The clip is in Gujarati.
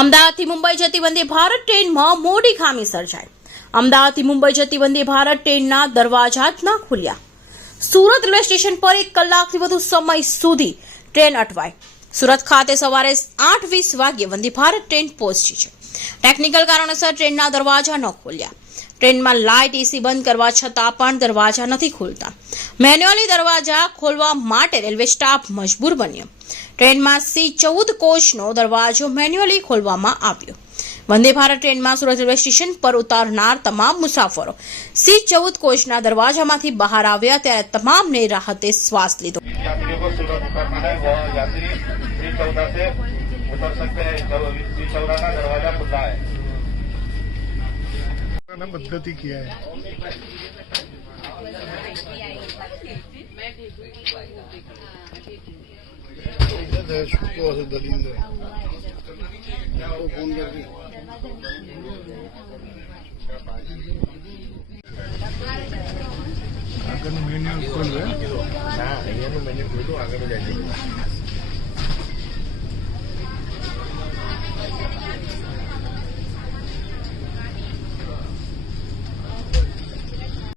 અમદાવાદથી મુંબઈ જતી વંદે ભારત ટ્રેનમાં મોટી ખામી સર્જાઈ. અમદાવાદથી મુંબઈ જતી વંદે ભારત ટ્રેનના દરવાજા જ ન ખુલ્યા. સુરત રેલવે સ્ટેશન પર એક કલાકથી વધુ સમય સુધી ટ્રેન અટવાઈ. સુરત ખાતે સવારે આઠ વીસ વાગ્યે વંદે ભારત ટ્રેન પહોંચી છે. ટેકનિકલ કારણોસર ટ્રેનના દરવાજા ન ખોલ્યા. ટ્રેનમાં લાઇટ એસી બંધ કરવા છતાં પણ દરવાજા નથી ખુલતા મેન્યુઅલી દરવાજા ખોલવા માટે રેલવે સ્ટાફ મજબૂર બન્યો ટ્રેનમાં સી ચૌદ કોચનો દરવાજો મેન્યુઅલી ખોલવામાં આવ્યો વંદે ભારત ટ્રેનમાં સુરત રેલવે સ્ટેશન પર ઉતારનાર તમામ મુસાફરો સી ચૌદ કોચના દરવાજામાંથી બહાર આવ્યા ત્યારે તમામને રાહતે શ્વાસ લીધો यात्रियों को सूरत उतरना है वो यात्री सी चौदह से उतर सकते हैं सी चौदह का ना पद्धति किया है शुक्र से दलिंदर फोन करके આગળનું મેન્યુ ખોલવે ના અહીંયાનું મેન્યુ ખોલું આગળ જાય